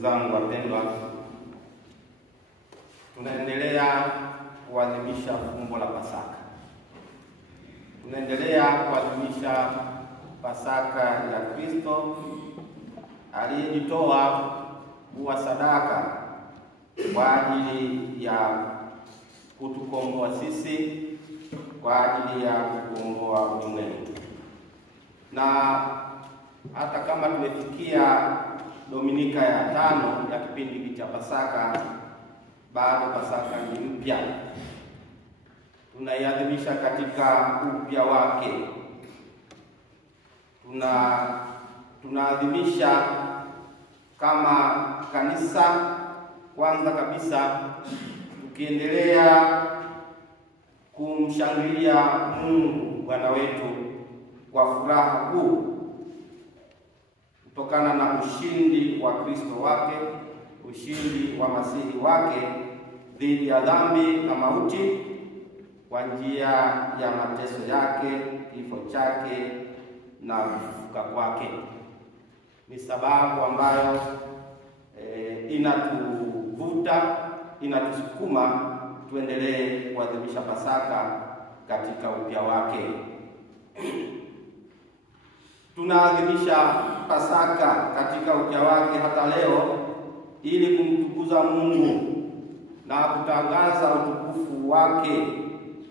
zangu wapendwa, tunaendelea kuadhimisha fumbo la Pasaka. Tunaendelea kuadhimisha Pasaka ya Kristo aliyejitoa kuwa sadaka kwa ajili ya kutukomboa sisi, kwa ajili ya kukomboa ulimwengu. Na hata kama tumefikia Dominika ya 5 ya kipindi cha Pasaka, bado Pasaka ni mpya. Tunaiadhimisha katika upya wake. Tunaadhimisha kama kanisa, kwanza kabisa tukiendelea kumshangilia Mungu Bwana wetu kwa furaha kuu kutokana na ushindi wa Kristo wake, ushindi wa Masihi wake dhidi ya dhambi na mauti kwa njia ya mateso yake, kifo chake na kufufuka kwake. Ni sababu ambayo inatuvuta, inatusukuma tuendelee kuadhimisha Pasaka katika upya wake. Tunaadhimisha Pasaka katika upya wake hata leo ili kumtukuza Mungu na kutangaza utukufu wake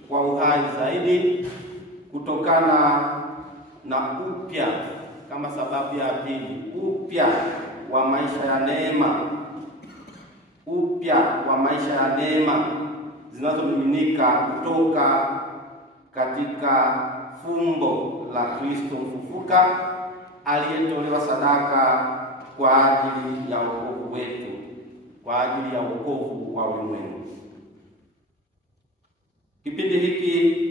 kwa uhai zaidi, kutokana na upya kama sababu ya pili, upya wa maisha ya neema, upya wa maisha ya neema zinazomiminika kutoka katika fumbo la Kristo mfufuka aliyetolewa sadaka kwa ajili ya wokovu wetu, kwa ajili ya wokovu wa ulimwengu. Kipindi hiki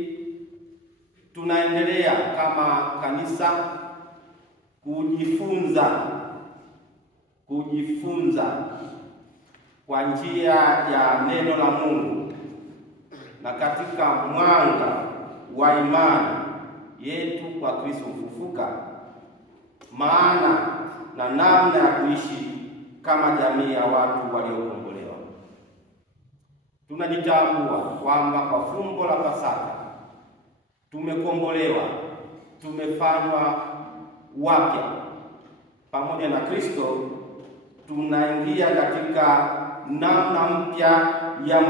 tunaendelea kama kanisa kujifunza kwa njia ya neno la Mungu na katika mwanga wa imani yetu kwa Kristo mfufuka, maana na namna ya kuishi kama jamii ya watu waliokombolewa. Tunajitambua kwamba kwa fumbo la Pasaka tumekombolewa, tumefanywa wapya pamoja na Kristo. Tunaingia katika namna mpya ya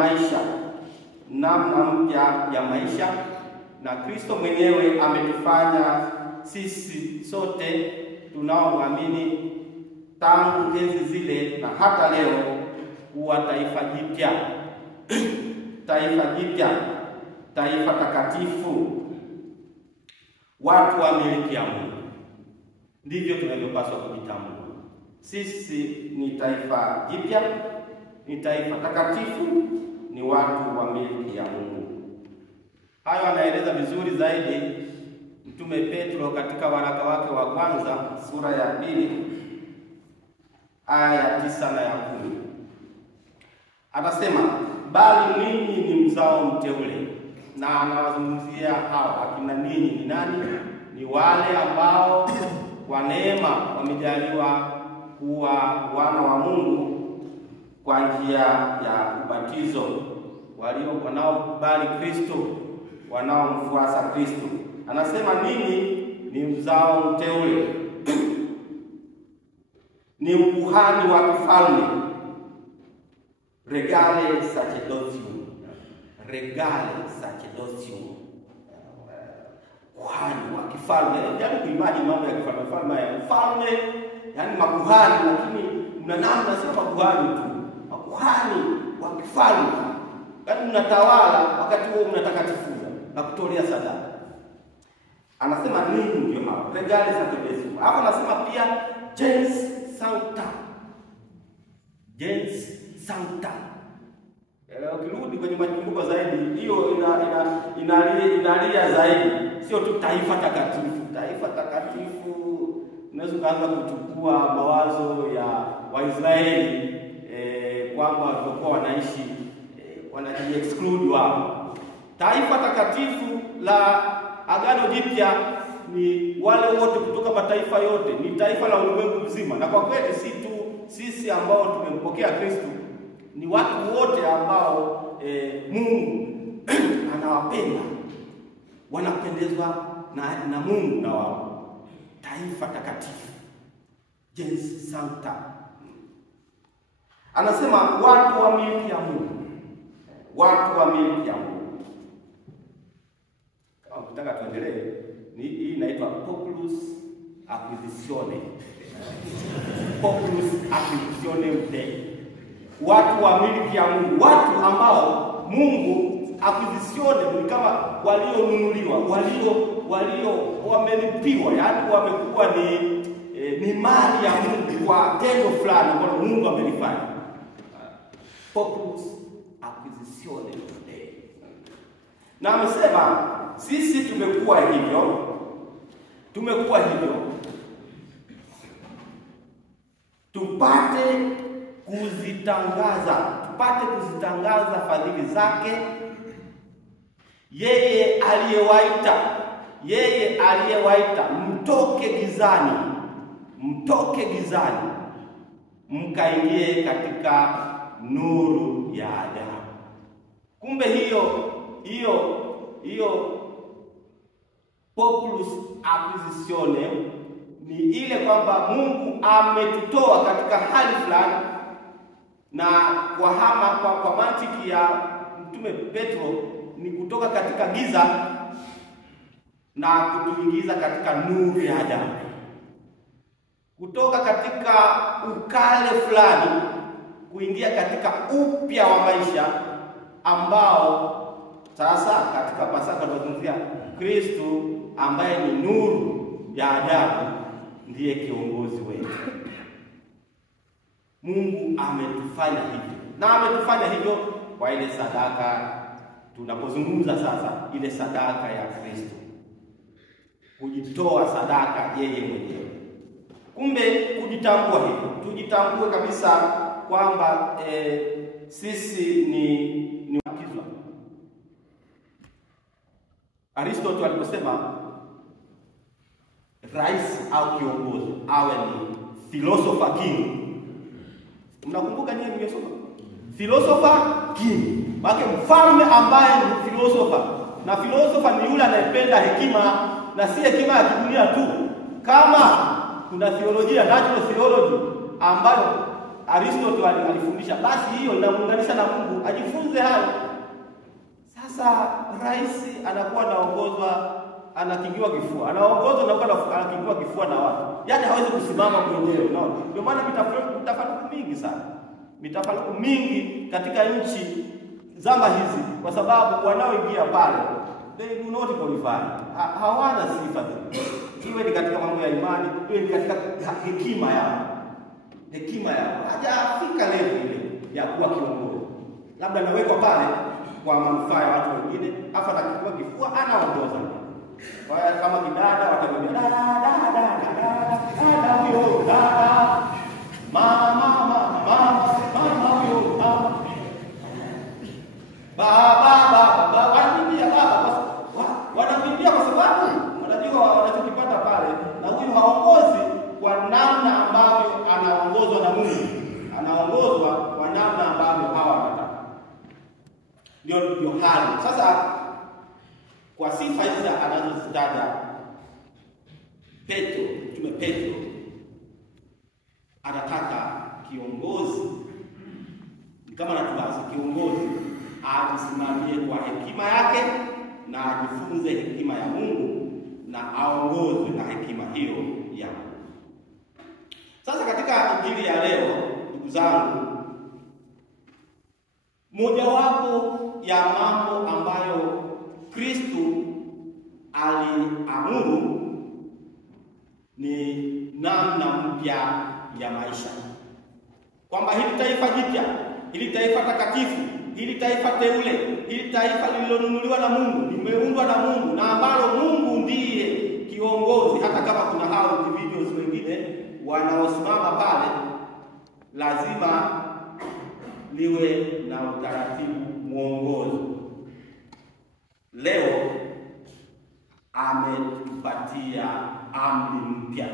maisha, na Kristo mwenyewe ametufanya sisi sote tunaoamini tangu enzi zile na hata leo kuwa taifa jipya, taifa takatifu, watu wa miliki ya Mungu. Ndivyo tunavyopaswa kujitambua. Sisi ni taifa jipya, ni taifa takatifu, ni watu wa miliki ya Mungu. Hayo anaeleza vizuri zaidi Mtume Petro katika waraka wake wa kwanza sura ya 2 aya ya 9 na ya 10. Anasema, bali ninyi ni mzao mteule. Na anawazungumzia hao akina ninyi ni nani? Ni wale ambao kwa neema wamejaliwa kuwa wana wa Mungu kwa njia ya ubatizo, wanaokubali Kristo, wanaomfuasa Kristo. Anasema ninyi ni mzao mteule, ni ukuhani wa kifalme, regale sacerdotium, kuhani wa kifalme. Yaani kuimagine mambo ya kifalme, yaani makuhani, lakini mna namna sio makuhani tu, makuhani wa kifalme. Yaani mnatawala wakati huo mnatakatifuza na kutolea sadaka. Anasema nini ndio hapo? Regale sacerdotium. Hapo anasema pia gens sancta. Ukirudi kwenye makumbuko zaidi, hiyo inalia zaidi. Sio tu taifa takatifu. Taifa takatifu unaweza kuanza kuchukua mawazo ya Waisraeli kwamba walikuwa wanaishi wanaji-exclude wao. Taifa takatifu la Agano Jipya ni wale wote kutoka mataifa yote, ni taifa la ulimwengu mzima. Na kwa kweli si tu sisi ambao tumempokea Kristo ni watu wote ambao Mungu anawapenda, wanapendezwa na Mungu na wao, taifa takatifu, gens sancta. Anasema watu wa milki ya Mungu, watu wa milki ya Mungu. Kama tunataka tuendelee, hii inaitwa populus acquisitione. Populus acquisitione Dei. Watu wa milki ya Mungu, watu ambao Mungu acquisitione ni kama walionunuliwa, wamelipiwa, yaani wamekuwa ni mali ya Mungu kwa tendo fulani ambalo Mungu amelifanya. Populus acquisitione Dei. Na amesema sisi tumekuwa hivyo tupate kuzitangaza fadhili zake, yeye aliyewaita mtoke gizani mkaingie katika nuru ya ajabu. Kumbe hiyo populus acquisitione ni ile kwamba Mungu ametutoa katika hali fulani, na kwa mantiki ya Mtume Petro ni kutoka katika giza na kutuingiza katika nuru ya ajabu, kutoka katika ukale fulani kuingia katika upya wa maisha ambao sasa katika Pasaka tunazungumzia Kristo ambaye ni nuru ya ajabu, ndiye kiongozi wetu. Mungu ametufanya hivyo, na ametufanya hivyo kwa ile sadaka. Tunapozungumza sasa ile sadaka ya Kristo, kujitoa sadaka yeye mwenyewe. Kumbe kujitambua hivyo, tujitambue kabisa kwamba sisi ni wakizwa. Aristotle aliposema rais au kiongozi awe ni philosopher king. Mnakumbuka nini nimesoma? Philosopher king. Maana mfalme ambaye ni philosopher. Na philosopher ni yule anayependa hekima, na si hekima ya kidunia tu. Kama kuna theolojia, natural theology ambayo Aristotle alifundisha, basi hiyo inamuunganisha na Mungu, ajifunze hayo. Sasa rais anakuwa anaongozwa, anakingiwa kifua. Anaongozwa na kuwa anakingiwa kifua na watu. Yaani hawezi kusimama mwenyewe, unaona? Ndio maana mitafaruku mingi sana. Mitafaruku mingi katika nchi zama hizi, kwa sababu wanaoingia pale they do not qualify. Hawana sifa. Iwe ni katika mambo ya imani, iwe ni katika hekima yao. Hajafika level ile ya kuwa kiongozi. Labda anawekwa pale kwa manufaa ya watu wengine, afa atakiwa kifua anaongoza. Kwa hiyo kama kidada watamwambia dada huyo dada, mama huyo baba wanakimbia kwa sababu wanajua wanachokipata pale, na huyu haongozi kwa namna ambavyo anaongozwa na Mungu, anaongozwa kwa namna ambavyo hawa wanataka. Ndio hali. Sasa kwa sifa hizi anazozitaja Mtume Petro anataka kiongozi, kama natuwaza kiongozi ajisimamie kwa hekima yake na ajifunze hekima ya Mungu na aongozwe na hekima hiyo ya Mungu. Sasa katika injili ya leo, ndugu zangu, mojawapo ya mambo ambayo Kristo aliamuru ni namna mpya ya maisha, kwamba hili taifa jipya, hili taifa takatifu, hili taifa teule, hili taifa lililonunuliwa na Mungu, limeundwa na Mungu, na ambalo Mungu ndiye kiongozi. Hata kama kuna hao individuals wengine wanaosimama pale, lazima liwe na utaratibu mwongozo. Leo ametupatia amri mpya.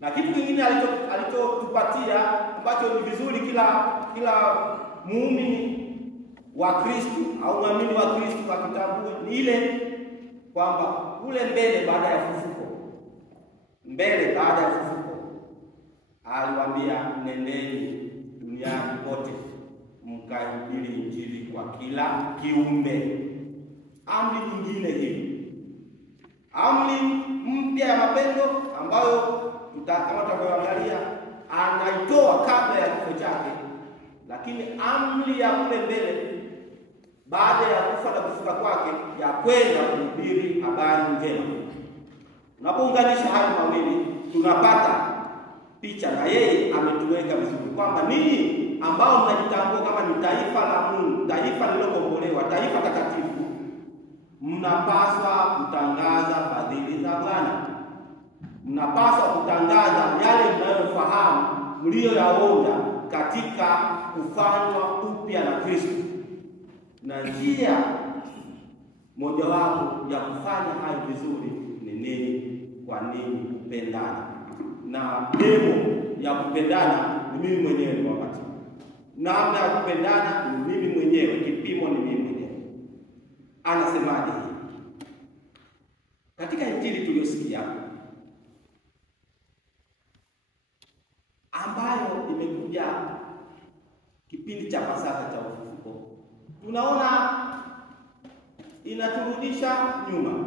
Na kitu kingine alichotupatia ambacho ni vizuri kila muumini wa Kristo au muamini wa Kristo akitambue ni ile kwamba kule mbele baada ya ufufuko aliwaambia, nendeni duniani kote mkahubiri Injili kwa kila kiumbe. Amri nyingine hii, amri mpya ya mapendo ambayo kama tutakayoangalia anaitoa kabla ya kifo chake, lakini amri ya kule mbele baada ya kufa na kufuka kwake ya kwenda kuhubiri habari njema. Unapounganisha hayo mawili tunapata picha, na yeye ametuweka vizuri kwamba ninyi ambao mnajitambua kama ni taifa la Mungu, taifa lililokombolewa, taifa takatifu, mnapaswa kutangaza fadhili za Bwana. Mnapaswa kutangaza yale mnayofahamu mlioyaona katika kufanywa upya na Kristo. Na njia mojawapo ya kufanya hayo vizuri ni nini? Kwa nini? Kupendana. Na demo ya kupendana ni mimi mwenyewe ni wakati. Namna ya kupendana ni mimi mwenyewe, kipimo ni mimi mwenyewe. Anasemaje katika Injili tuliyosikia, ambayo imekuja kipindi cha Pasaka cha ufufuko? Tunaona inaturudisha nyuma,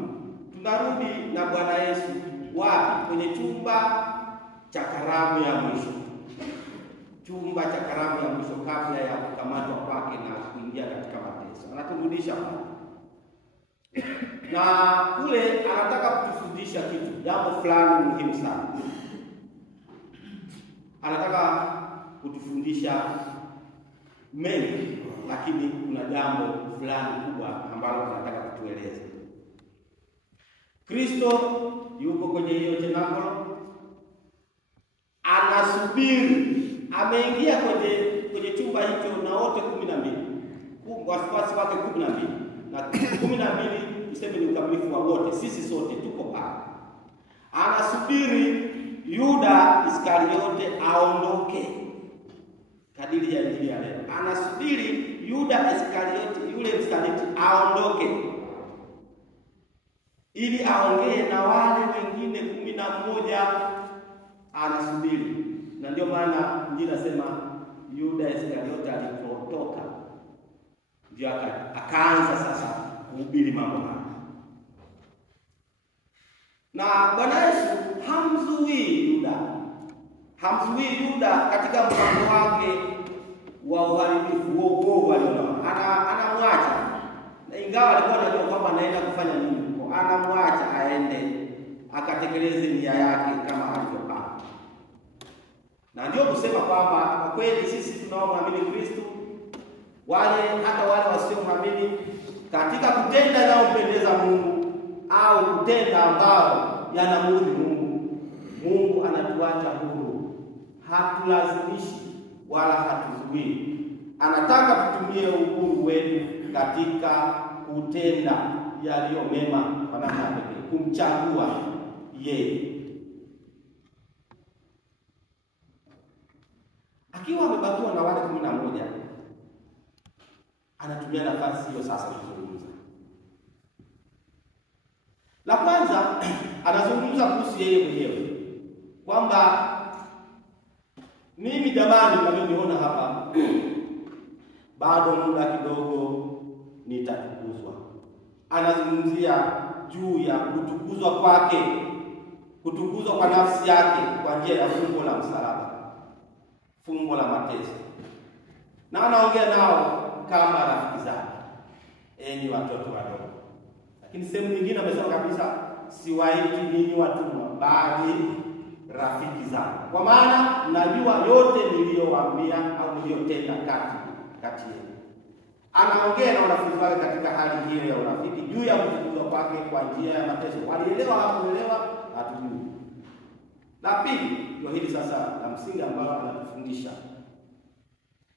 tunarudi na Bwana Yesu wapi? Kwenye chumba cha karamu ya mwisho, chumba cha karamu ya mwisho kabla ya kukamatwa kwake na kuingia katika mateso. Anaturudisha pale, na kule anataka kutufundisha kitu, jambo fulani muhimu sana. Anataka kutufundisha mengi, lakini kuna jambo fulani kubwa ambalo anataka kutueleza. Kristo yuko kwenye hiyo cenagola, anasubiri, ameingia kwenye chumba hicho na wote 12, wafuasi wake 12, na 12 tuseme ni ukamilifu wa wote, sisi sote tuko pale. Anasubiri Yuda Iskariote aondoke, kadiri ya Injili ya leo. Anasubiri Yuda Iskariote, yule msaliti, aondoke ili aongee na wale wengine 11. Anasubiri, na ndio maana Injili nasema Yuda Iskariote alipotoka ndio akaanza sasa kuhubiri mambo haya. Na Bwana Yesu hamzuii Yuda katika mpango wake wa uharibifu, wokovu alionao. Anamwacha, na ingawa alikuwa anajua kwamba anaenda kufanya nini, anamwacha aende akatekeleze nia yake kama alivyopanga. Na ndio kusema kwamba kwa kweli sisi tunaomwamini Kristo, hata wale wasiomwamini, katika kutenda yanayompendeza Mungu au kutenda ambao yanamuudhi Mungu anatuacha huru, hatulazimishi wala hatuzuii. Anataka tutumie uhuru wetu katika kutenda yaliyo mema kwa namna pekee, kumchagua yeye. Akiwa amebakiwa na wale 11, anatumia nafasi hiyo sasa kuzungumza. La kwanza, anazungumza kuhusu yeye mwenyewe kwamba mimi jamani, mnavyoniona hapa, bado muda kidogo nitatukuzwa. Anazungumzia juu ya kutukuzwa kwake, kutukuzwa kwa nafsi yake kwa njia ya fumbo la msalaba, fumbo la mateso. Na anaongea nao kama rafiki zake, enyi watoto wadogo. Lakini sehemu nyingine amesema kabisa, siwaiti ninyi watumwa, bali rafiki zangu, kwa maana najua yote niliyowaambia au niliyotenda kati yenu. Anaongea na wanafunzi wake katika hali hiyo ya urafiki juu ya kutukuzwa kwake kwa njia ya mateso. Walielewa, hawakuelewa, hatujui. La pili ndio hili sasa la msingi ambalo anatufundisha,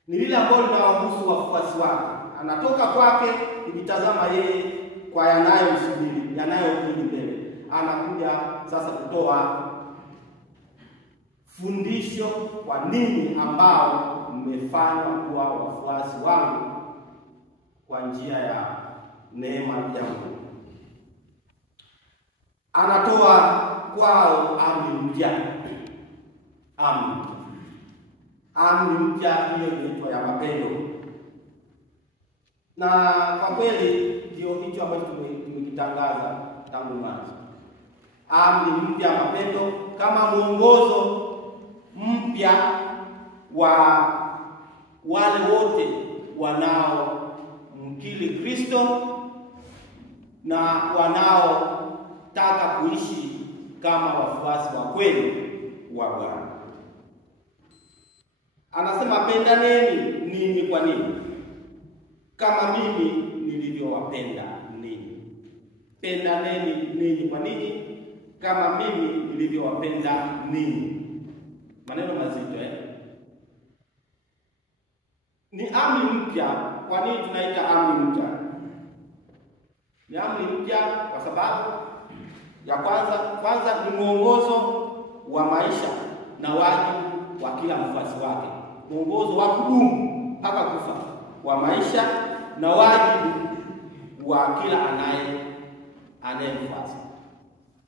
ni lile ambalo linawahusu wafuasi wake. Anatoka kwake kujitazama yeye kwa yanayomsubiri, yanayokuja mbele. Anakuja sasa kutoa fundisho kwa ninyi ambao mmefanywa kuwa wafuasi wangu kwa njia ya neema ya Mungu. Anatoa kwao amri mpya. Amri mpya hiyo inaitwa ya mapendo. Na kwa kweli ndio hicho ambacho tumekitangaza tangu mwanzo. Amri mpya ya mapendo kama mwongozo mpya wa wale wote wanaomkiri Kristo na wanaotaka kuishi kama wafuasi wa kweli wa Bwana. Anasema pendaneni ninyi kwa ninyi kama mimi nilivyowapenda ninyi. Pendaneni ninyi kwa ninyi kama mimi nilivyowapenda ninyi. Maneno mazito Ni amri mpya. Kwa nini tunaita amri mpya? Ni amri mpya kwa sababu ya kwanza ni mwongozo wa maisha na wajibu wa kila mfuasi wake. Mwongozo wa kudumu mpaka kufa wa maisha na wajibu wa kila anayemfuata.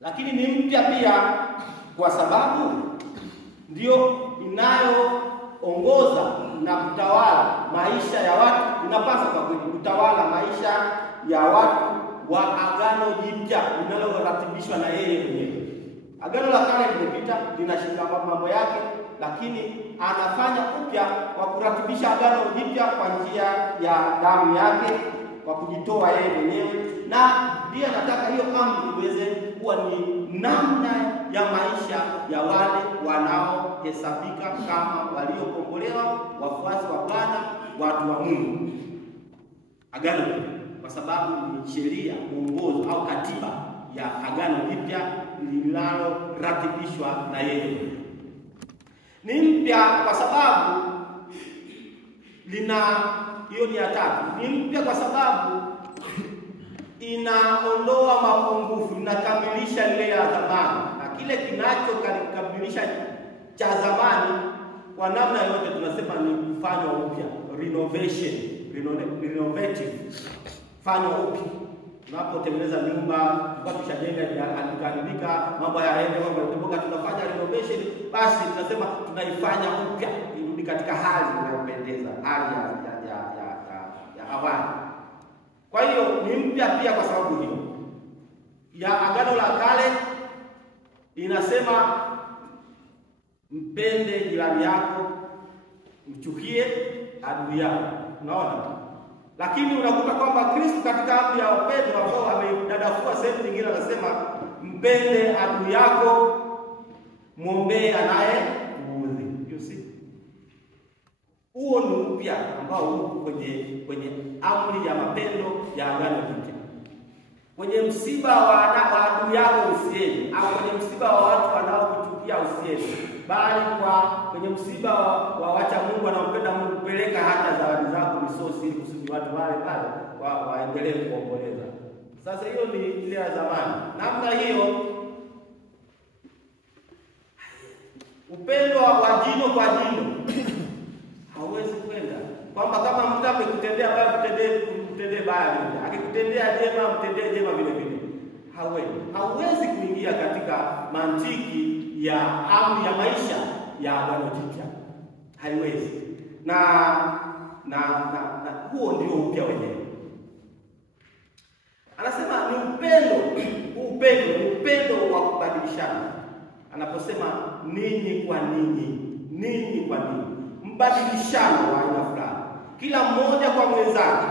Lakini ni mpya pia kwa sababu ndio inayoongoza na kutawala maisha ya watu. Inapaswa kwa kweli kutawala maisha ya watu wa Agano Jipya linaloratibishwa na yeye mwenyewe. Agano la Kale limepita, linashika mambo yake, lakini anafanya upya kwa kuratibisha Agano Jipya kwa njia ya damu yake, kwa kujitoa yeye mwenyewe. Na ndiye anataka hiyo amri iweze kuwa ni namna ya maisha ya wale wanaohesabika kama waliokombolewa, wafuasi wa Bwana, watu wa Mungu. Agano, kwa sababu ni sheria, mwongozo au katiba ya Agano Jipya linaloratibishwa na yeye. Ni mpya kwa sababu hiyo ni ya tatu. Ni mpya kwa sababu inaondoa mapungufu, inakamilisha ile ya zamani, na kile kinachokamilisha cha zamani kwa namna yote tunasema ni kufanywa upya, renovative, fanywa upya. Tunapotengeneza nyumba, kwa tushajenga alikaribika, mambo yaende, mambo yatoka, tunafanya renovation, basi tunasema tunaifanya upya irudi katika hali inayopendeza, hali ya awali. Kwa hiyo ni mpya pia kwa sababu hiyo. Ya Agano la Kale inasema mpende jirani yako, mchukie adui yako. Unaona? Lakini unakuta kwamba Kristo katika amri ya upendo ambao amedadafua sehemu nyingine anasema mpende adui yako, muombee anaye kuudhi. You see? Huo ni upya ambao uko kwenye amri ya mapendo ya Agano Jipya. Kwenye msiba wa adui yako usiende, au kwenye msiba wa watu wanaokuchukia usiende, bali kwenye msiba wa wacha Mungu wanaompenda Mungu, peleka hata zawadi zako misosi ili kusudi watu wale pale waendelee kuomboleza. Sasa hiyo ni ile ya zamani. Namna hiyo upendo wa jino kwa jino hauwezi kwenda. Kwamba kama mtu amekutendea baya mtendee baya, akikutendea jema mtendee jema vile vile. Hauwezi kuingia katika mantiki ya amri ya maisha ya Agano Jipya. Haiwezi. Na huo ndio upya wenyewe. Anasema ni upendo wa kubadilishana. Anaposema ninyi kwa ninyi, mbadilishano wa aina fulani, kila mmoja kwa mwenzake,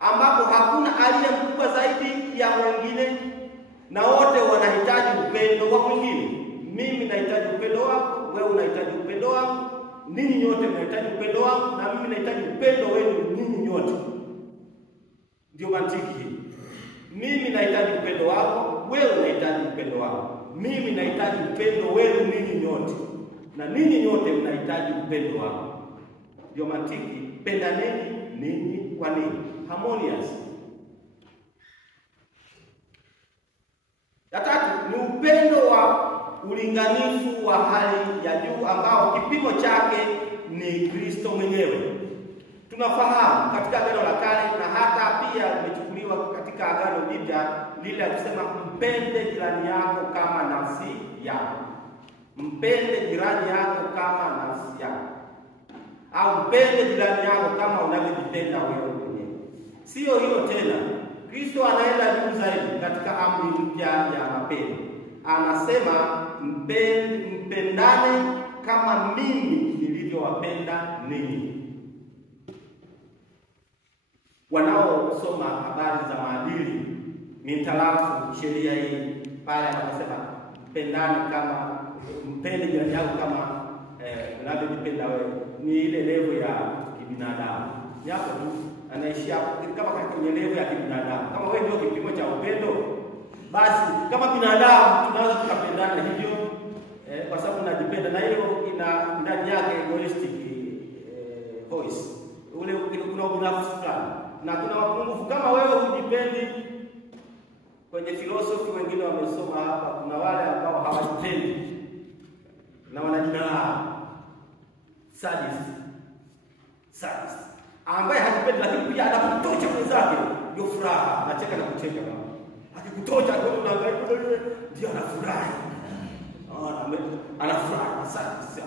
ambapo hakuna aliye mkubwa zaidi ya mwingine, na wote wanahitaji upendo wa mwingine. Mimi nahitaji upendo wako, wewe unahitaji upendo wangu, ninyi nyote mnahitaji upendo wangu, na mimi nahitaji upendo wenu ninyi nyote. Ndio mantiki hii. Mimi nahitaji upendo wako, wewe unahitaji upendo wangu. Mimi nahitaji upendo wenu ninyi nyote, na ninyi nyote mnahitaji upendo wangu. Ndio mantiki, pendaneni ninyi kwa ninyi. Harmonious. Ya tatu ni upendo wa ulinganifu wa hali ya juu ambao kipimo chake ni Kristo mwenyewe. Tunafahamu katika Agano la Kale na hata pia umechukuliwa katika Agano Jipya lile ya kusema mpende jirani yako kama nafsi yako. Mpende jirani yako kama nafsi yako, au mpende jirani yako kama unavyojipenda wewe mwenyewe. Sio hilo tena, Kristo anaenda juu zaidi katika amri mpya ya mapendo. Anasema mpendane kama mimi nilivyowapenda ninyi. Wanaosoma habari za maadili mitarafu sheria hii pale anasema mpende jirani yako kama unavyojipenda wewe, ni ile level ya kibinadamu. Hapo tu anaishia kama kwenye level ya kibinadamu. Kama wewe ndio kipimo cha upendo, basi kama binadamu tunaweza tukapendana hivyo kwa sababu unajipenda, na hiyo ina ndani yake egoistic voice. Ule kuna ubinafsi fulani na kuna mapungufu. Kama wewe hujipendi, kwenye filosofi wengine wamesoma hapa, kuna wale ambao hawajipendi na wanajidharau. Sadist ambaye hajipendi lakini pia anakutocha mwenzake, ndio furaha, anacheka na kucheka kama akikutocha kwa nini unaangalia, ndio anafurahi. Anafurahi sadist.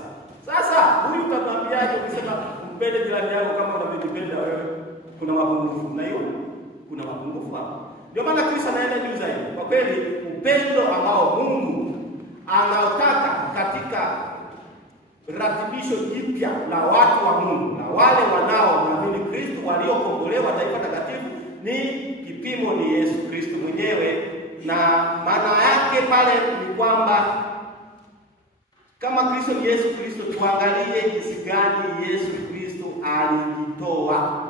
Sasa huyu utamwambiaje ukisema mpende jirani yako kama unavyojipenda wewe? Kuna mapungufu, na hiyo kuna mapungufu hapo. Ndio maana Kristo anaenda juu zaidi. Kwa kweli upendo ambao Mungu anautaka katika ratibisho jipya la watu wa Mungu na wale wanaomwamini Kristo waliokombolewa taifa takatifu, ni kipimo ni Yesu Kristo mwenyewe. Na maana yake pale ni kwamba kama Kristo ni Yesu Kristo, tuangalie jinsi gani Yesu Kristo alijitoa.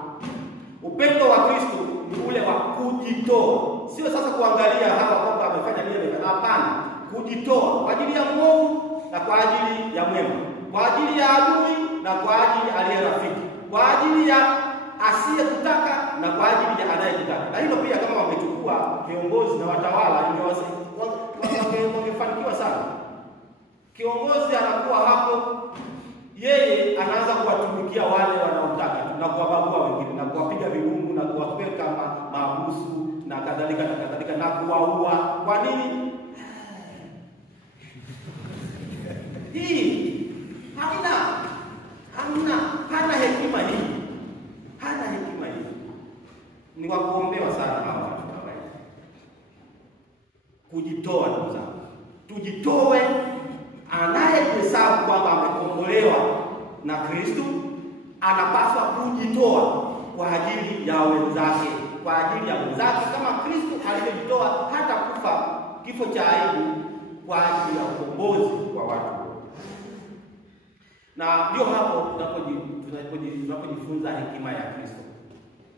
Upendo wa Kristo ni ule wa kujitoa. Sio sasa kuangalia hapa kwamba amefanya nini, hapana. Kujitoa kwa ajili ya mwovu na kwa ajili ya mwema, kwa ajili ya adui na kwa ajili aliye rafiki, kwa ajili ya asiyekutaka na kwa ajili ya anayekutaka. Na hilo pia kama wamechukua viongozi na watawala, wangefanikiwa sana. Kiongozi anakuwa hapo, yeye anaanza kuwatumikia wale wanaotaka na kuwabagua wengine na kuwapiga vigungu na kuwapeka maabusu na kadhalika na kuwaua. Kwa nini? Hii hana hekima hii. Hana hekima hii. Ni wa kuombewa sana hawa watu. Kujitoa ndugu zangu. Tujitoe. Anayehesabu kwamba amekombolewa na Kristo anapaswa kujitoa kwa ajili ya wenzake, kwa ajili ya wenzake kama Kristo alivyojitoa hata kufa kifo cha aibu kwa ajili ya ukombozi wa watu. Na ndio hapo tunapojifunza hekima ya Kristo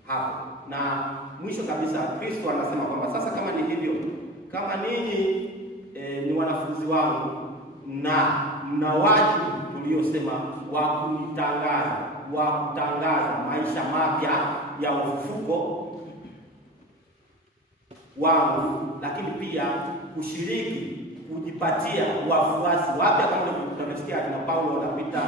hapo. Na mwisho kabisa Kristo anasema kwamba sasa kama ni hivyo, kama ninyi ni wanafunzi wangu na mna wajibu tuliosema wa kutangaza maisha mapya ya ufufuko wangu, lakini pia kushiriki kujipatia wafuasi wapya. Kama tunavyosikia kina Paulo wanapita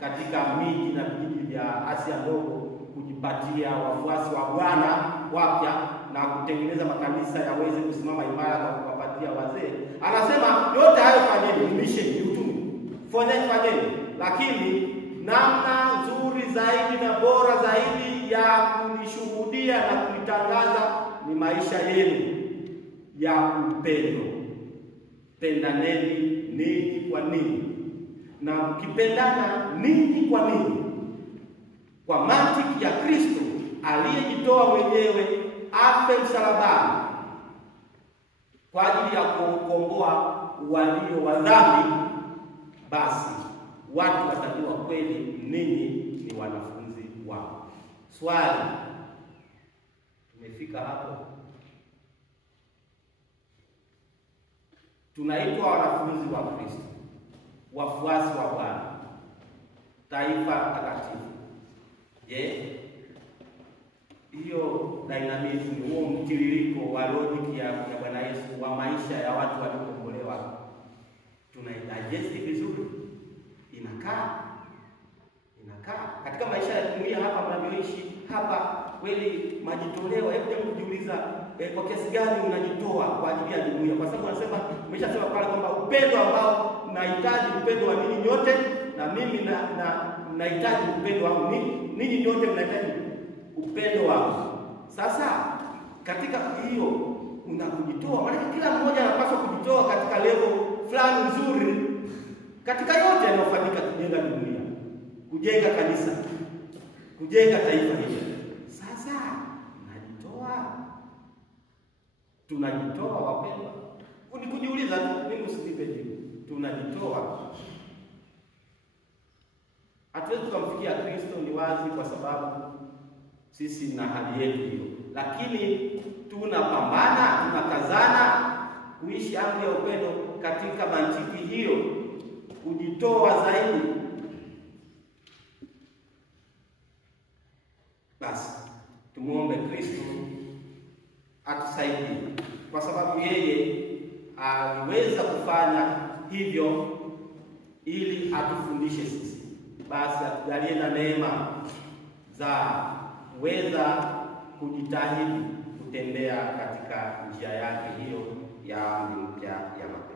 katika miji na vijiji vya Asia ndogo kujipatia wafuasi wa Bwana wapya na kutengeneza makanisa yaweze kusimama imara kwa kuwapatia wazee. Anasema yote hayo fanyeni, mission, utume. Fanyeni, lakini namna nzuri zaidi na bora zaidi ya kunishuhudia na kunitangaza ni maisha yenu ya upendo. Pendaneni ninyi kwa ninyi, na mkipendana ninyi kwa ninyi kwa mantiki ya Kristo aliyejitoa mwenyewe afe msalabani kwa ajili ya kukomboa walio wa dhambi, basi watu watajua kweli ninyi ni wanafunzi wao. Swali, tumefika hapo? Tunaitwa wanafunzi wa Kristo, wafuasi wa Bwana, taifa takatifu. Je, hiyo dynamism, huo mtiririko wa logic ya Bwana Yesu wa maisha ya watu waliokombolewa kweli majitoleo, hebu kujiuliza kwa kiasi gani unajitoa kwa ajili ya jumuiya, kwa sababu anasema, umeshasema pale kwamba upendo ambao nahitaji upendo wa ninyi nyote, na mimi nahitaji upendo wangu, ninyi nyote mnahitaji upendo wangu. Sasa katika hiyo unakujitoa, maana kila mmoja anapaswa kujitoa katika level fulani nzuri katika yote yanayofanyika, kujenga jumuiya, kujenga kanisa, kujenga taifa hili. Sasa tunajitoa wapendwa? Kujiuliza tu, mimi usinipe jibu. Tunajitoa. Hatuwezi tukamfikia Kristo, ni wazi, kwa sababu sisi na hali yetu hiyo, lakini tunapambana, tunakazana kuishi amri ya upendo katika mantiki hiyo, kujitoa zaidi. Basi tumuombe Kristo atusaidie, kwa sababu yeye aliweza kufanya hivyo ili atufundishe sisi. Basi atujalie na neema za kuweza kujitahidi kutembea katika njia yake hiyo ya amri mpya ya mapendo.